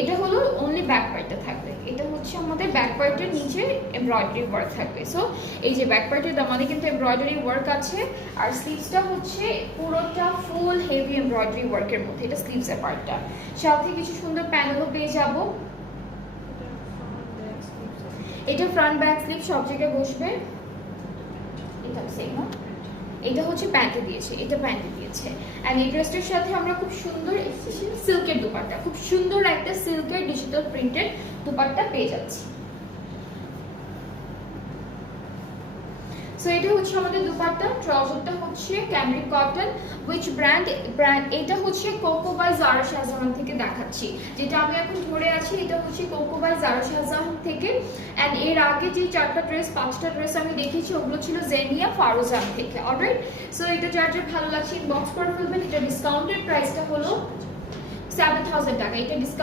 এটা হলো only back পার্টটা থাকবে, এটা হচ্ছে আমাদের ব্যাক পার্টের নিচে এমব্রয়ডারি ওয়ার্ক থাকবে। সো এই যে ব্যাক পার্টের আমাদের কিন্তু এমব্রয়ডারি ওয়ার্ক আছে, আর স্লিভসটা হচ্ছে পুরোটা ফুল হেভি এমব্রয়ডারি ওয়ার্কের মধ্যে, এটা স্লিভসের পার্টটা। সাথে কিছু সুন্দর প্যানেলও পেয়ে যাবো। এটা ফ্রন্ট ব্যাক স্লিভ সব জায়গায় বসবে। এটা সেম না, এটা হচ্ছে প্যান্টে দিয়েছে, এটা প্যান্টে দিয়েছে। এন্ড এই ড্রেসটার সাথে আমরা খুব সুন্দর সিল্কের দুপাট্টা, খুব সুন্দর একটা সিল্কের ডিজিটাল প্রিন্টেড দুপাট্টা পেয়ে যাচ্ছি। সো এটা হচ্ছে আমাদের দুপাট্টা। ট্রাউজারটা হচ্ছে ক্যামরিক কটন, উইচ ব্র্যান্ড এটা হচ্ছে কোকো বাই জারা শাহজাহান থেকে দেখাচ্ছি, যেটা আমি এখন ধরে আছি এটা হচ্ছে কোকো বাই জারা শাহজাহান থেকে। এন্ড এর আগে যে 4টা ড্রেস 5টা ড্রেস আমি দেখেছি ওগুলো ছিল জেনিয়া ফারোজান থেকে। অলরাইট, সো এটা যার যার ভালো লাগছে ইনবক্স করে ফেলবেন। এটা ডিসকাউন্টেড প্রাইসটা হলো 7000 টাকা, এটা